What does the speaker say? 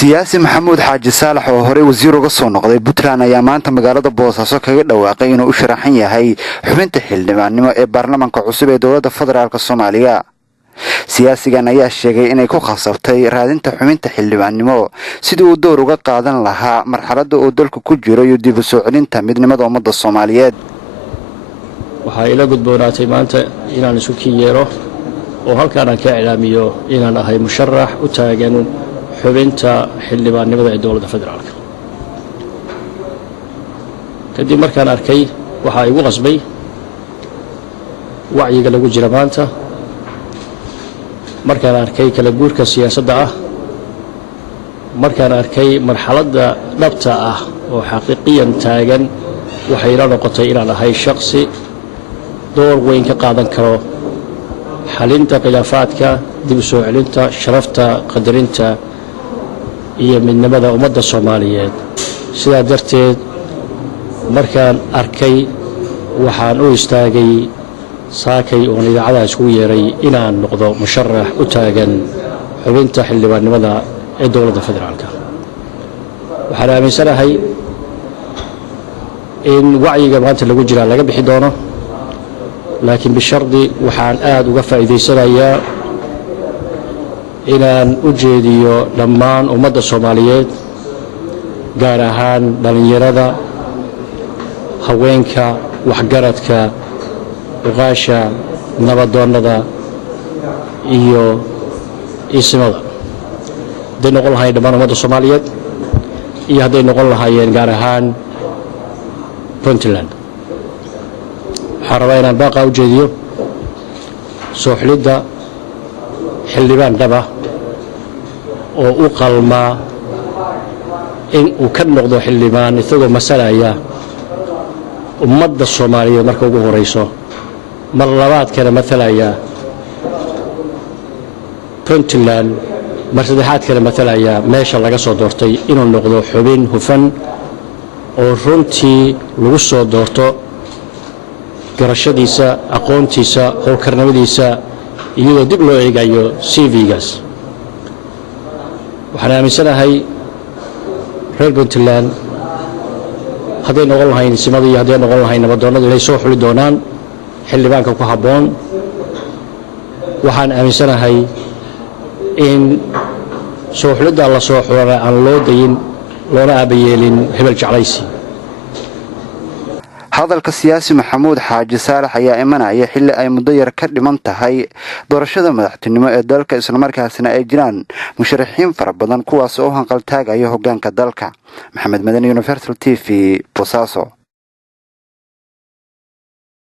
siyaasi maxamuud xaaji saalax oo hore wasiir uga soo noqday Puntland ayaa maanta magaalada Boosaaso kaga dhawaaqay inuu u sharaxan yahay xubinta xildhibaannimo ee baarlamaanka cusub ee dowladda federaalka Soomaaliya. siyaasigan ayaa sheegay inay ku khasabtay raadinta xubinta xildhibaannimo sidii uu door uga qaadan lahaa marxaladda uu dalku ku jiro iyo dib u soo celinta midnimada ummadda Soomaaliyeed. waxaa ila gudboonaatay maanta inaan isu kiyeero oo halkaan aan ka ilaamiyo inaan ahay musharax u taagan xubinta xildhibaannimada ee dowladda federaalka. kadib markaan arkay waxaa igu qasbay wacyiga lagu jira maanta, markaan arkay kala guurka siyaasadda ah, markaan arkay marxaladda dhabta ah oo xaqiiqiyan taagan, waxay ila noqotay inaan ahay shakhsi door weyn ka qaadan karo xalinta khilaafaadka, dib u soo celinta sharafta, qadarinta iyo midnimada ummadda Soomaaliyeed. sidaa darteed markaan arkay waxaan u istaagay saakay oo idaacadaha isku yeeray inaan noqdo musharax u taagan xubinta xildhibaannimada ee dowladda federaalka. waxaan aaminsanahay in wacyiga maanta lagu jira laga bixi doono, laakiin bishardi waxaan aad uga faa'iidaysanayaa inaan u jeediyo dhammaan ummadda Soomaaliyeed, gaar ahaan dhalinyarada, haweenka, waxgaradka, uqaasha, nabadoonnada iyo isimada. hadday noqon lahaayeen dhammaan ummadda Soomaaliyeed iyo hadday noqon lahaayeen gaar ahaan Puntland. waxaan rabaa inaan baaqaa u jeediyo soo xulidda xildhibaan dhaba oo u qalmaa in uu ka noqdo xildhibaan isagoo masalaya ummadda Soomaaliyeed marka ugu horeyso, mar labaadkana matalaya Puntland, mar saddexaadkana matalaya meesha laga soo doortay, inuu noqdo xubin hufan oo runtii lagu soo doorto garashadiisa, aqoontiisa, howlkarnimadiisa iyadoo dib loo eegayo CV-gaas. waxaan aaminsanahay reer Puntland hadday noqon lahayn isimada iyo hadday noqon lahayn nabadoonnadu inay soo xuli doonaan xildhibaanka ku habboon. waxaan aaminsanahay in soo xulidda la soo xulana aan loo dayin loona aabayeelin hebel jeclaysi. hadalka siyaasi maxamuud xaaji saalax ayaa imanaya xilli ay muddo yar ka dhiman tahay doorashada madaxtinimo ee dalka, isla markaasna ay jiraan musharaxiin fara badan kuwaas oo hanqal taagaya hoggaanka dalka. maxamed madani, Universal TV, Boosaaso.